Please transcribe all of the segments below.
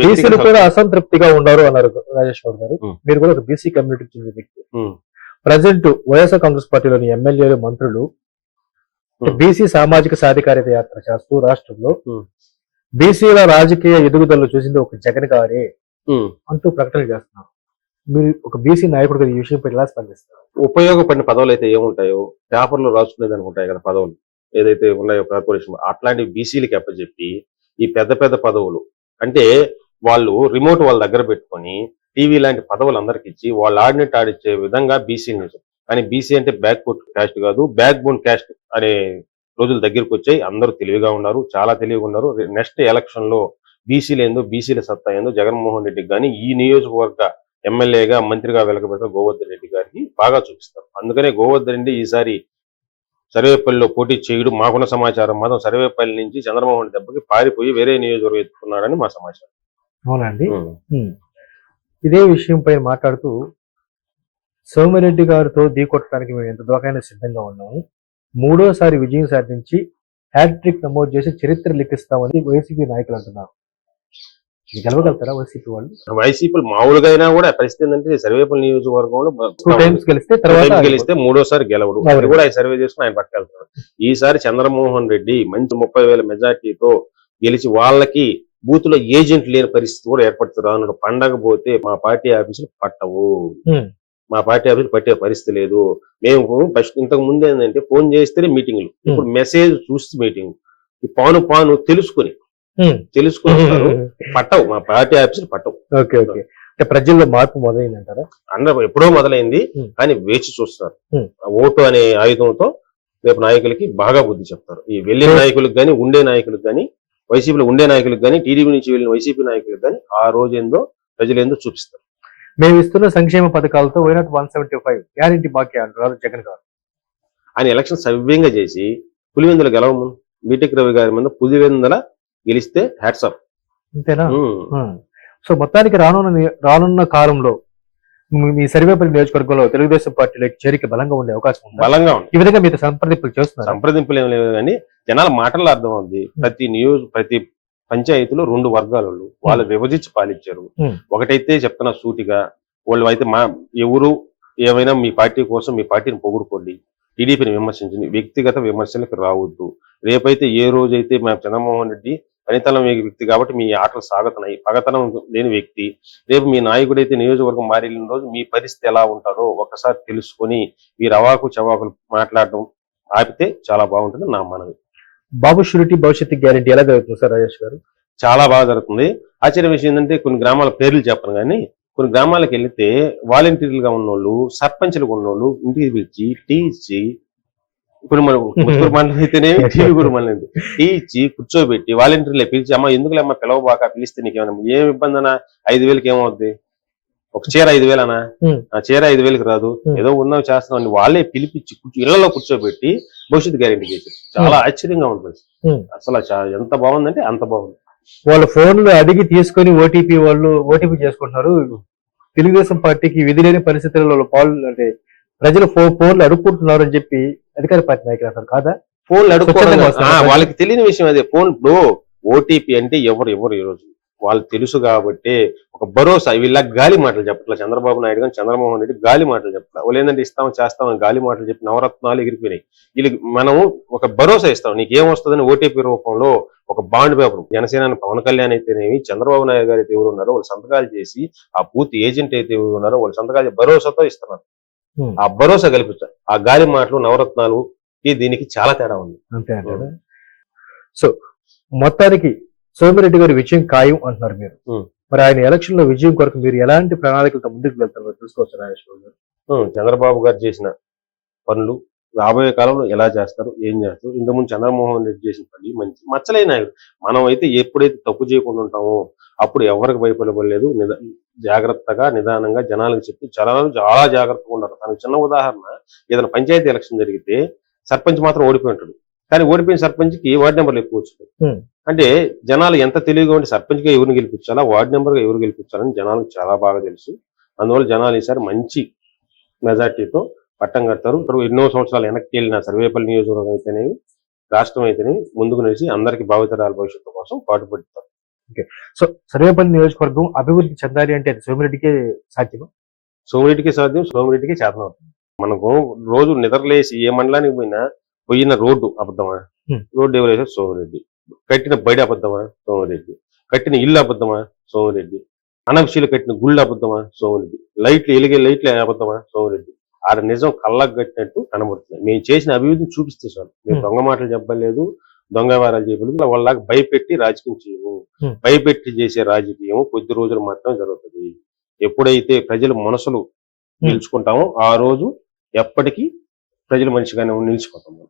బీసీలు కూడా అసంతృప్తిగా ఉన్నారు అన్నారు రాజేశ్వర్ గారు. మీరు కూడా ఒక బీసీ కమ్యూనిటీకి చెందిన వ్యక్తి. ప్రజెంట్ వైఎస్ఆర్ కాంగ్రెస్ పార్టీలోని ఎమ్మెల్యేలు, మంత్రులు బీసీ సామాజిక సాధికారిత యాత్ర చేస్తూ రాష్ట్రంలో బీసీల రాజకీయ ఎదుగుదలను చూసింది ఒక జగన్ గారే అంటూ ప్రకటన చేస్తున్నారు. మీరు ఒక బీసీ నాయకుడిగా ఈ విషయంపై ఎలా స్పందిస్తారు? ఉపయోగపడిన పదవులు అయితే ఏముంటాయో పేపర్లో రాసుకునేదానికి ఉంటాయి కదా పదవులు ఏదైతే ఉన్నాయో కార్పొరేషన్, అట్లాంటి బీసీలకి అప్పచెప్పి ఈ పెద్ద పెద్ద పదవులు అంటే వాళ్ళు రిమోట్ వాళ్ళ దగ్గర పెట్టుకొని టీవీ లాంటి పదవులు అందరికి ఇచ్చి వాళ్ళు ఆడినట్టు ఆడిచ్చే విధంగా బీసీ నిజం. కానీ బీసీ అంటే బ్యాక్ ఫుట్ క్యాస్ట్ కాదు, బ్యాక్ బోన్ క్యాస్ట్ అనే రోజులు దగ్గరికి వచ్చాయి. అందరూ తెలివిగా ఉన్నారు, చాలా తెలివిగా ఉన్నారు. నెక్స్ట్ ఎలక్షన్ లో బీసీలు ఏందో, బీసీల సత్తా ఏందో జగన్మోహన్ రెడ్డికి కానీ ఈ నియోజకవర్గ ఎమ్మెల్యేగా మంత్రిగా వెలగబెట్టిన గోవర్ధన్ రెడ్డి గారికి బాగా చూపిస్తారు. అందుకనే గోవర్ధన్ రెడ్డి ఈసారి సర్వేపల్లిలో పోటీ చేయడం మాకున్న సమాచారం మాత్రం సర్వేపల్లి నుంచి చంద్రమోహన్ దెబ్బకి పారిపోయి వేరే నియోజకవర్గం ఎత్తుకున్నాడని మా సమాచారం. అవునండి. ఇదే విషయం పైన మాట్లాడుతూ సోమిరెడ్డి గారితో ఢీకొట్టడానికి మేము ఎంత దోకైనా సిద్ధంగా ఉన్నాము, మూడోసారి విజయం సాధించి హ్యాట్రిక్ నమోదు చేసి చరిత్ర లిఖిస్తామని వైసీపీ నాయకులు అంటున్నారు. గెలవగలుగుతారా వైసీపీ వాళ్ళు? వైసీపీ మామూలుగా అయినా కూడా పరిస్థితి ఏంటంటే సర్వేపల్లి నియోజకవర్గంలో 2 times గెలిస్తే మూడోసారి గెలవడు. అది కూడా ఆయన సర్వే చేసుకుని ఆయన పట్టుకెళ్తారు. ఈసారి చంద్రమోహన్ రెడ్డి మంచి 30,000 మెజార్టీతో గెలిచి వాళ్ళకి బూత్ లో ఏజెంట్ లేని పరిస్థితి కూడా ఏర్పడుతుంది. అన్నాడు పండగ పోతే మా పార్టీ ఆఫీసులు పట్టవు, మా పార్టీ ఆఫీసులు పట్టే పరిస్థితి లేదు. మేము ఫస్ట్ ఇంతకు ముందు ఏంటంటే ఫోన్ చేస్తేనే మీటింగ్లు, ఇప్పుడు మెసేజ్ చూస్తే మీటింగ్. పాను పాను తెలుసుకుని పట్టవు, మా పార్టీ ఆఫీసులు పట్టవు. ప్రజల్లో మార్పు మొదలైందంటారా? అందరూ ఎప్పుడో మొదలైంది, కానీ వేచి చూస్తారు. ఓటు అనే ఆయుధంతో రేపు నాయకులకి బాగా బుద్ధి చెప్తారు. ఈ వెళ్ళిన నాయకులకు కానీ ఉండే నాయకులకు కానీ, వైసీపీలో ఉండే నాయకులకు కానీ, టీడీపీ నుంచి వెళ్ళిన వైసీపీ నాయకులకు కానీ ఆ రోజు ఏందో ప్రజలు ఏందో చూపిస్తారు. మేము ఇస్తున్న సంక్షేమ పథకాలతో వైనాట్ 175 గ్యారెంటీ బాకీ అంటారు జగన్ గారు. ఆయన ఎలక్షన్ సవ్యంగా చేసి పులివెందుల గెలవము, బీటెక్ రవి గారి మీద పులివెందుల గెలిస్తే హ్యాట్సాప్. అంతేనా? సో మొత్తానికి రానున్న కాలంలో మీ సర్వేపల్లి నియోజకవర్గంలో తెలుగుదేశం పార్టీలోకి చేరిక బలంగా ఉండే అవకాశం ఉంది. బలంగా ఉంది. ఈ విధంగా మీరు సంప్రదింపులు చేస్తున్నారు? సంప్రదింపులు ఏం లేదు, కానీ జనాల మాటల్లో అర్థం ఉంది. ప్రతి పంచాయతీలో 2 వర్గాలు వాళ్ళు విభజించి పాలించారు. ఒకటైతే చెప్తున్నా సూటిగా, వాళ్ళు అయితే ఎవరు ఏమైనా మీ పార్టీ కోసం మీ పార్టీని పొగుడుకోండి, టీడీపీని విమర్శించండి, వ్యక్తిగత విమర్శలకు రావద్దు. రేపైతే ఏ రోజైతే మా చంద్రమోహన్ రెడ్డి పనితనం వ్యక్తి కాబట్టి మీ ఆటలు సాగుతున్నాయి, పగతనం లేని వ్యక్తి, రేపు మీ నాయకుడైతే నియోజకవర్గం మారిన రోజు మీ పరిస్థితి ఎలా ఉంటారో ఒకసారి తెలుసుకొని మీరు అవాకు చవాకులు మాట్లాడడం ఆపితే చాలా బాగుంటుంది నా మనవి. బాబు షూరిటీ భవిష్యత్తు గ్యారెంటీ ఎలా జరుగుతుంది సార్ రాజేష్ గారు? చాలా బాగా జరుగుతుంది. ఆశ్చర్య విషయం ఏంటంటే కొన్ని గ్రామాల పేర్లు చెప్పను, కానీ కొన్ని గ్రామాలకు వెళితే వాలంటీర్లుగా ఉన్నోళ్ళు, సర్పంచ్లుగా ఉన్నోళ్ళు ఇంటికి పిలిచి టీ ఇచ్చి, ఇప్పుడు మన ముత్తూరు మండలం అయితేనే టీవీ కూడా మళ్ళీ టీ ఇచ్చి కూర్చోబెట్టి వాలంటీర్లే పిలిచి, అమ్మ ఎందుకులే అమ్మ పిలవబాక, పిలిస్తే నీకేమన్నా ఏం ఇబ్బంది అన్నా, 5,000కి ఏమవుద్ది, ఒక చీర 5,000 అనా, ఆ చీర 5,000కి రాదు, ఏదో ఉన్నావు చేస్తున్నాం అని వాళ్ళే పిలిపించి ఇళ్లలో కూర్చోబెట్టి భవిష్యత్తు గ్యారెంటీ చేశారు. చాలా ఆశ్చర్యంగా ఉంటుంది అసలు, ఎంత బాగుందంటే అంత బాగుంది. వాళ్ళ ఫోన్లు అడిగి తీసుకొని ఓటీపీ చేసుకుంటున్నారు. తెలుగుదేశం పార్టీకి విధి లేని పరిస్థితుల్లో అంటే ప్రజలు ఫోన్లు అడుక్కుంటున్నారు అని చెప్పి అధికార పార్టీ నాయకులు అంటారు కాదా? ఫోన్లు అడుక్కోవడం వాళ్ళకి తెలియని విషయం అదే. ఫోన్ ఓటీపీ అంటే ఎవరు ఈ రోజు వాళ్ళు తెలుసు కాబట్టి ఒక భరోసా. వీళ్ళ గాలి మాటలు చెప్పట్లా చంద్రబాబు నాయుడు కానీ చంద్రమోహన్ రెడ్డి గాలి మాటలు చెప్పట్లా. వాళ్ళు ఏంటంటే ఇస్తాం చేస్తామని గాలి మాటలు చెప్పి నవరత్నాలు ఎగిరిపోయినాయి. వీళ్ళకి మనము ఒక భరోసా ఇస్తాం, నీకేం వస్తుందని ఓటీపీ రూపంలో ఒక బాండ్ పేపర్. జనసేన పవన్ కళ్యాణ్ అయితేనేమి, చంద్రబాబు నాయుడు గారు అయితే ఎవరు ఉన్నారో వాళ్ళు సంతకాలు చేసి, ఆ బూత్ ఏజెంట్ అయితే ఎవరు ఉన్నారో వాళ్ళు సంతకాలు భరోసాతో ఇస్తున్నారు. ఆ భరోసా కల్పించారు. ఆ గాలి మాటలు నవరత్నాలు దీనికి చాలా తేడా ఉంది. అంతే అంటారా? సో మొత్తానికి సోమిరెడ్డి గారి విజయం ఖాయం అంటున్నారు మీరు. మరి ఆయన ఎలక్షన్ లో విజయం కొరకు మీరు ఎలాంటి ప్రణాళికలతో ముందుకు వెళ్తారో తెలుసుకోవచ్చు రాజేశ్వర్ గారు. చంద్రబాబు గారు చేసిన పనులు రాబోయే కాలంలో ఎలా చేస్తారు, ఏం చేస్తారు, ఇంతకుముందు చంద్రమోహన్ రెడ్డి చేసిన పని మంచి మచ్చలేని నాయకుడు. మనం అయితే ఎప్పుడైతే తప్పు చేయకుండా ఉంటామో అప్పుడు ఎవరికి భయపడలేదు. జాగ్రత్తగా నిదానంగా జనాలకు చెప్పి చాలా జాగ్రత్తగా ఉన్నారు. తనకు చిన్న ఉదాహరణ, ఏదైనా పంచాయతీ ఎలక్షన్ జరిగితే సర్పంచ్ మాత్రం ఓడిపోయి ఉంటాడు, కానీ ఓడిపోయిన సర్పంచ్కి వార్డు నెంబర్లు ఎక్కువ వచ్చినాయి. అంటే జనాలు ఎంత తెలివిగా ఉంటే సర్పంచ్గా ఎవరిని గెలిపించాలా, వార్డు నెంబర్గా ఎవరు గెలిపించాలని జనాలకు చాలా బాగా తెలుసు. అందువల్ల జనాలు ఈసారి మంచి మెజార్టీతో పట్టం కడతారు. ఎన్నో సంవత్సరాలు వెనక్కి వెళ్ళిన సర్వేపల్లి నియోజకవర్గం అయితేనేవి, రాష్ట్రం అయితేనేవి ముందుకు నడిచి అందరికీ భావితరాల భవిష్యత్తు కోసం పాటుపడతారు. సో సర్వేపల్లి నియోజకవర్గం అభివృద్ధి చెందాలి అంటే అది సోమిరెడ్డికే సాధ్యమా? సోమిరెడ్డికి సాధ్యం, సోమిరెడ్డికి చేతనం అవుతుంది. మనకు రోజు నిద్రలేసి ఏ మండలానికి పోయిన రోడ్డు అబద్ధమా? Hmm. రోడ్డు ఎవరు వేసారు? సోమిరెడ్డి. కట్టిన బడి అబద్ధమా? సోమిరెడ్డి. కట్టిన ఇల్లు అబద్ధమా? సోమిరెడ్డి. అనక్షీలు కట్టిన గుళ్ళు అబద్ధమా? సోమిరెడ్డి. లైట్లు అబద్ధమా? సోమిరెడ్డి. ఆడ నిజం కళ్ళకు కట్టినట్టు కనబడుతుంది. మేము చేసిన అభివృద్ధిని చూపిస్తే చాలు. మేము దొంగ మాటలు చెప్పలేదు, దొంగ వారాలు చెప్పలేదు. వాళ్ళకి భయపెట్టి రాజకీయం చేయము. భయపెట్టి చేసే రాజకీయం కొద్ది రోజులు మాత్రమే జరుగుతుంది. ఎప్పుడైతే ప్రజల మనసులు నిలుచుకుంటామో ఆ రోజు ఎప్పటికీ ప్రజల మనిషిగానే నిలిచిపోతాము.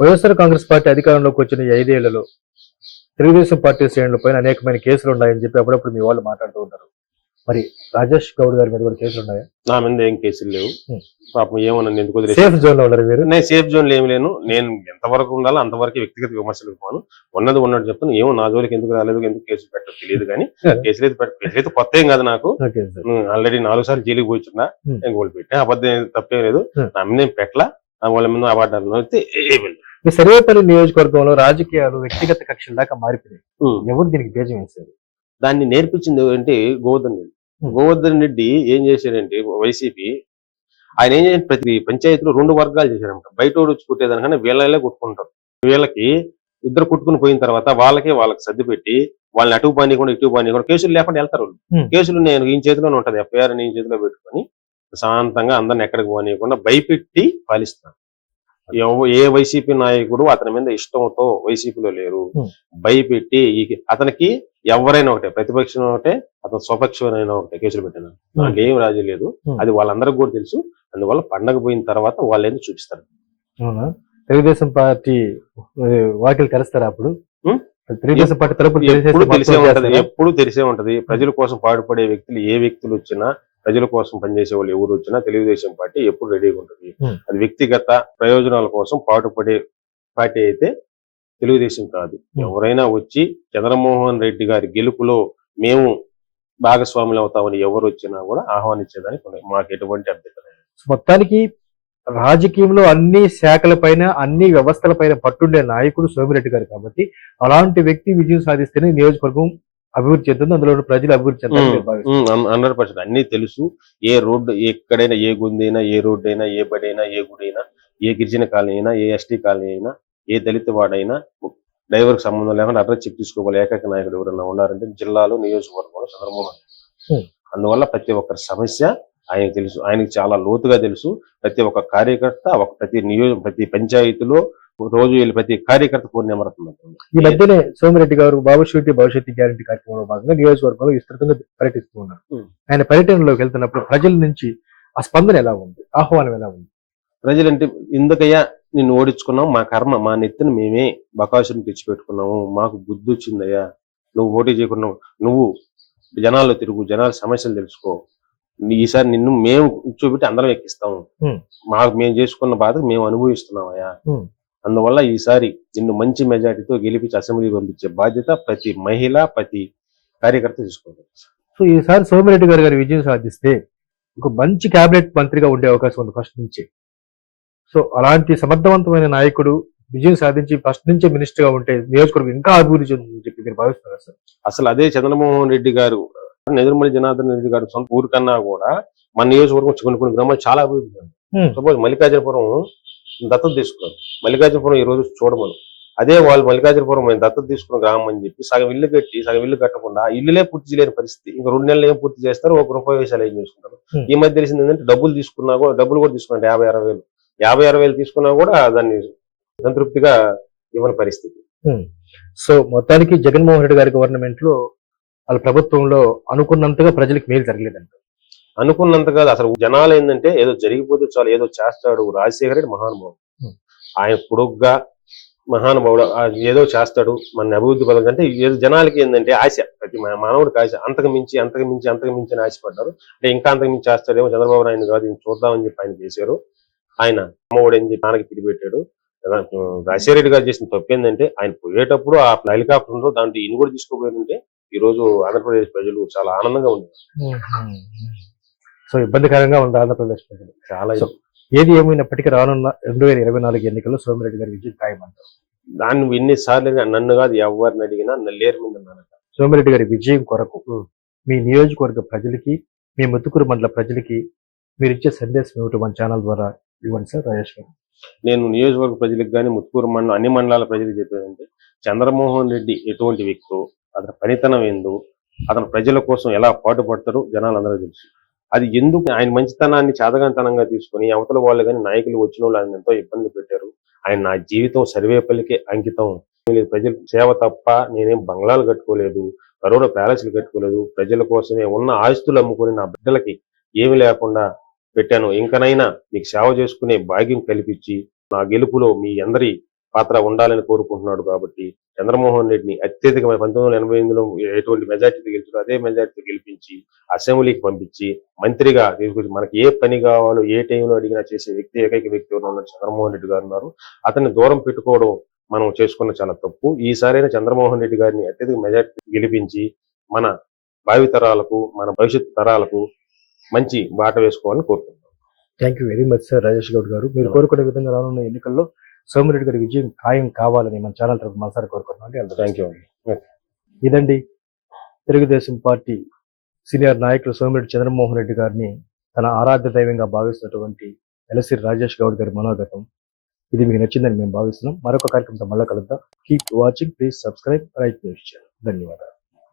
వైఎస్ఆర్ కాంగ్రెస్ పార్టీ అధికారంలోకి వచ్చిన ఈ 5 ఏళ్లలో తెలుగుదేశం పార్టీ శ్రేణులపైన అనేకమైన కేసులు ఉన్నాయని చెప్పి అప్పుడప్పుడు మీ వాళ్ళు మాట్లాడుతూ ఉంటారు. మరి రాజేష్ గౌడ్ గారి మీద కూడా కేసులు ఉన్నాయా? నా మీద ఏం కేసులు లేవు. పాపం ఏమో నన్ను ఎందుకు సేఫ్ జోన్ లో ఉన్నారు మీరు? నేను సేఫ్ జోన్ లో ఏమి లేను. నేను ఎంతవరకు ఉండాలో అంతవరకు వ్యక్తిగత విమర్శలకు పోను. ఉన్నట్టు చెప్తాను. ఏమో నా జోలికి ఎందుకు రాలేదు, ఎందుకు కేసులు పెట్టదు తెలియదు. కానీ కేసులు అయితే కొత్త ఏం కాదు నాకు. ఆల్రెడీ 4 సార్లు జైలుకి పోయిచున్నా. నేను గోల్డ్ పెట్టా, అబద్ధం తప్పేం లేదు. నా మీద ఏం పెట్టలా. వాళ్ళ మీద అబద్ధాలు అయితే మీ సర్వేపల్లి నియోజకవర్గంలో రాజకీయాలు వ్యక్తిగత కక్షల దాకా మారిపోయాయి. ఎవరు దీనికి బీజం వేశారు? దాన్ని నేర్పించింది అంటే గోవర్ధన్ రెడ్డి. గోవర్ధన్ రెడ్డి ఏం చేశాడంటే వైసీపీ ఆయన ఏం చేసి ప్రతి పంచాయతీలో 2 వర్గాలు చేశారంట. బయట వచ్చి కుట్టేదానికన్నా వీళ్ళే కొట్టుకుంటారు. వీళ్ళకి ఇద్దరు కుట్టుకుని పోయిన తర్వాత వాళ్ళకి సర్ది పెట్టి వాళ్ళని అటు బానియకుండా ఇటు బానియకుండా కేసులు లేకుండా వెళ్తారు. కేసులు నేను ఈ చేతిలోనే ఉంటది, ఎఫ్ఐఆర్ నీ చేతిలో పెట్టుకొని శాంతంగా అందరిని ఎక్కడికి పోనీయకుండా భయపెట్టి పాలిస్తారు. ఏ వైసీపీ నాయకుడు అతని మీద ఇష్టంతో వైసీపీలో లేరు. భయపెట్టి అతనికి ఎవరైనా ఒకటే, ప్రతిపక్షం ఒకటే, అతను స్వపక్షమైనా ఒకటే కేసులు పెట్టిన దాంట్లో ఏం రాజీ లేదు. అది వాళ్ళందరికీ కూడా తెలుసు. అందువల్ల పండగ పోయిన తర్వాత వాళ్ళు ఏంటి చూపిస్తారు. తెలుగుదేశం పార్టీ వాకిలు కలుస్తారా అప్పుడు? తెలుగుదేశం పార్టీ తరపున ఎప్పుడు తెలిసే ఉంటది. ప్రజల కోసం పాటుపడే వ్యక్తులు ఏ వ్యక్తులు వచ్చినా, ప్రజల కోసం పనిచేసే వాళ్ళు ఎవరు వచ్చినా తెలుగుదేశం పార్టీ ఎప్పుడు రెడీగా ఉంటుంది. అది వ్యక్తిగత ప్రయోజనాల కోసం పాటుపడే పార్టీ అయితే తెలుగుదేశం కాదు. ఎవరైనా వచ్చి చంద్రమోహన్ రెడ్డి గారి గెలుపులో మేము భాగస్వాములు అవుతామని ఎవరు వచ్చినా కూడా ఆహ్వానించేదానికి మాకు ఎటువంటి అభ్యంతరం లేదు. మొత్తానికి రాజకీయంలో అన్ని శాఖల పైన, అన్ని వ్యవస్థల పైన పట్టుండే నాయకుడు సోమిరెడ్డి గారు కాబట్టి అలాంటి వ్యక్తి విజయం సాధిస్తేనే నియోజకవర్గం అభివృద్ధి చెందుతుంది. అందులో ప్రజలు అభివృద్ధి చెందాలని 100% అన్ని తెలుసు. ఏ రోడ్డు ఎక్కడైనా, ఏ గుందైనా, ఏ రోడ్డు అయినా, ఏ బడి అయినా, ఏ గుడి అయినా, ఏ గిరిజన కాలనీ అయినా, ఏ ఎస్టీ కాలనీ అయినా, ఏ దళిత వాడైనా డ్రైవర్కి సంబంధం లేకుండా అడ్రస్ చెప్పి తీసుకోవాలి. ఏకైక నాయకుడు ఎవరైనా ఉన్నారంటే జిల్లాలో, నియోజకవర్గంలో చంద్రమోహన్. అందువల్ల ప్రతి ఒక్కరి సమస్య ఆయనకు తెలుసు. ఆయనకి చాలా లోతుగా తెలుసు. ప్రతి ఒక్క కార్యకర్త ప్రతి పంచాయతీలో రోజు వెళ్ళి ప్రతి కార్యకర్త ఫోన్ నెంబర్ అవుతుంది. ఈ మధ్యనే సోమిరెడ్డి గారు భవిష్యత్తు గ్యారంటీ కార్యక్రమంలో భాగంగా నియోజకవర్గంలో విస్తృతంగా పర్యటిస్తూ ఉన్నారు. ఆయన పర్యటనలోకి వెళ్తున్నప్పుడు ప్రజల నుంచి ఆ స్పందన ఎలా ఉంది, ఆహ్వానం ఎలా ఉంది? ప్రజలంటే ఇందుకయ్యా నిన్ను ఓడించుకున్నాం, మా కర్మ, మా నెత్తిని మేమే బకాసుని తెచ్చిపెట్టుకున్నాము, మాకు బుద్ధి వచ్చిందయ్యా, నువ్వు పోటీ చేయకున్నావు, నువ్వు జనాల్లో తిరుగు, జనాల సమస్యలు తెలుసుకో, ఈసారి నిన్ను మేము చూపెట్టి అందరం ఎక్కిస్తాము, మేము చేసుకున్న బాధ మేము అనుభవిస్తున్నామయ్యా, అందువల్ల ఈసారి నిన్ను మంచి మెజార్టీతో గెలిపించి అసెంబ్లీ పంపించే బాధ్యత ప్రతి మహిళ, ప్రతి కార్యకర్త తీసుకోవాలి. సో ఈసారి సోమిరెడ్డి గారి విజయం సాధిస్తే ఒక మంచి కేబినెట్ మంత్రిగా ఉండే అవకాశం ఉంది ఫస్ట్ నుంచి. సో అలాంటి సమర్థవంతమైన నాయకుడు విజయం సాధించి ఫస్ట్ నుంచే మినిస్టర్ గా ఉంటే నియోజకవర్గం ఇంకా అభివృద్ధి చెందుతుందని చెప్పి మీరు భావిస్తున్నారు సార్? అసలు అదే చంద్రమోహన్ రెడ్డి గారు, నెదురుమల్లి జనార్దన్ రెడ్డి గారు సొంత ఊరు కన్నా కూడా మన నియోజకవర్గం కొన్ని గ్రామాలు చాలా అభివృద్ధి చెంది. సపోజ్ మల్లికార్జునపురం దత్తత తీసుకున్నారు. మల్లికార్జునపురం ఈ రోజు చూడమను. అదే వాళ్ళు మల్లికార్జునపురం మేము దత్తత తీసుకున్న గ్రామం అని చెప్పి సగం ఇల్లు కట్టి సగం ఇల్లు కట్టకుండా ఇల్లులే పూర్తి చేయలేని పరిస్థితి. ఇంకా 2 నెలలు ఏం పూర్తి చేస్తారు, ₹1 వేసాలు ఏం చేసుకుంటారు. ఈ మధ్య తెలిసింది ఏంటంటే డబ్బులు కూడా తీసుకున్నారు. 50-60 వేలు 50-60 వేలు తీసుకున్నా కూడా దాన్ని సంతృప్తిగా ఇవ్వని పరిస్థితి. సో మొత్తానికి జగన్మోహన్ రెడ్డి గారి గవర్నమెంట్ లో వాళ్ళ ప్రభుత్వంలో అనుకున్నంతగా ప్రజలకు మేలు జరగలేదంట. అనుకున్నంతగా అసలు జనాలు ఏంటంటే ఏదో జరిగిపోతే చాలు, ఏదో చేస్తాడు. రాజశేఖర రెడ్డి మహానుభావుడు, ఆయన పొడుగ్గా మహానుభావుడు, ఏదో చేస్తాడు మన అభివృద్ధి పథకం అంటే ఏదో జనాలకి ఏంటంటే ఆశ, ప్రతి మానవుడికి ఆశ. అంతకు మించి అని ఆశపడ్డారు. అంటే ఇంకా అంతకు మించి చేస్తాడేమో చంద్రబాబు నాయుడు కాదు, చూద్దామని చెప్పి ఆయన చేశారు. ఆయన అమ్మఒడి అని చెప్పి నాన్నకి పిలిపెట్టాడు. రాజశేఖర రెడ్డి గారు చేసిన తప్పు ఏంటంటే ఆయన పోయేటప్పుడు ఆ హెలికాప్టర్ దాంట్లో ఇన్ని కూడా తీసుకోపోయిందంటే ఈ రోజు ఆంధ్రప్రదేశ్ ప్రజలు చాలా ఆనందంగా ఉన్నారు. సో ఇబ్బందికరంగా ఉంది ఆంధ్రప్రదేశ్ ప్రజలు చాలా. ఏది ఏమైనప్పటికీ రానున్న 2024 ఎన్నికల్లో సోమిరెడ్డి గారి విజయం ఖాయమంటారు. దాన్ని ఎన్నిసార్లు నన్ను కాదు ఎవరిని అడిగినా నల్లేరు మీద సోమిరెడ్డి గారి విజయం కొరకు ఉం. మీ నియోజకవర్గ ప్రజలకి, మీ ముత్తుకూరు మండల ప్రజలకి మీరు ఇచ్చే సందేశం ఏమిటో మన ఛానల్ ద్వారా ఇవ్వండి సార్ రాజేష్ గారు. నేను నియోజకవర్గ ప్రజలకు కానీ ముత్తుకూరు మండలం అన్ని మండలాల ప్రజలకు చెప్పేదంటే చంద్రమోహన్ రెడ్డి ఎటువంటి వ్యక్తో, అతని పనితనం ఏందో, అతను ప్రజల కోసం ఎలా పాటుపడతారో జనాలందరూ తెలుసు. అది ఎందుకు ఆయన మంచితనాన్ని చాదగాంతనంగా తీసుకొని అవతల వాళ్ళు కానీ నాయకులు వచ్చిన వాళ్ళు ఆయన ఎంతో ఇబ్బంది పెట్టారు. ఆయన నా జీవితం సర్వేపల్లికే అంకితం, లేదు ప్రజలకు సేవ తప్ప నేనేం బంగ్లాలు కట్టుకోలేదు, కరోనా ప్యాలెస్లు కట్టుకోలేదు, ప్రజల కోసమే ఉన్న ఆస్తులు అమ్ముకొని నా బిడ్డలకి ఏమి లేకుండా పెట్టాను. ఇంకనైనా మీకు సేవ చేసుకునే భాగ్యం కల్పించి నా గెలుపులో మీ అందరి పాత్ర ఉండాలని కోరుకుంటున్నాడు. కాబట్టి చంద్రమోహన్ రెడ్డిని అత్యధికమైన 1988లో ఎటువంటి మెజార్టీతో గెలిచారో అదే మెజార్టీతో గెలిపించి అసెంబ్లీకి పంపించి మంత్రిగా తీసుకొచ్చి మనకి ఏ పని కావాలో ఏ టైంలో అడిగినా చేసే వ్యక్తి, ఏకైక వ్యక్తి ఉన్నారు చంద్రమోహన్ రెడ్డి గారు ఉన్నారు. అతన్ని దూరం పెట్టుకోవడం మనం చేసుకున్న చాలా తప్పు. ఈసారైనా చంద్రమోహన్ రెడ్డి గారిని అత్యధిక మెజార్టీ గెలిపించి మన భావితరాలకు, మన భవిష్యత్ తరాలకు మంచి బాట వేసుకోవాలని కోరుకుంటున్నాను. Thank you very much sir Rajesh Goud గారు. మీరు కోరుకునే విధంగా రానున్న ఎన్నికల్లో సోమిరెడ్డి గారి విజయం ఖాయం కావాలని మన ఛానల్ తరఫున మనసారి కోరుకుంటున్నాను. Thank you. ఇదండి తెలుగుదేశం పార్టీ సీనియర్ నాయకులు సోమిరెడ్డి చంద్రమోహన్ రెడ్డి గారిని తన ఆరాధ్య దైవంగా భావిస్తున్నటువంటి ఎలసిరి రాజేష్ గౌడ్ గారి మనోగతం. ఇది మీకు నచ్చిందని మేము భావిస్తున్నాం. మరొక కార్యక్రమంతో మళ్ళీ కలుద్దాం. Keep watching, please subscribe, right news channel. ధన్యవాదాలు.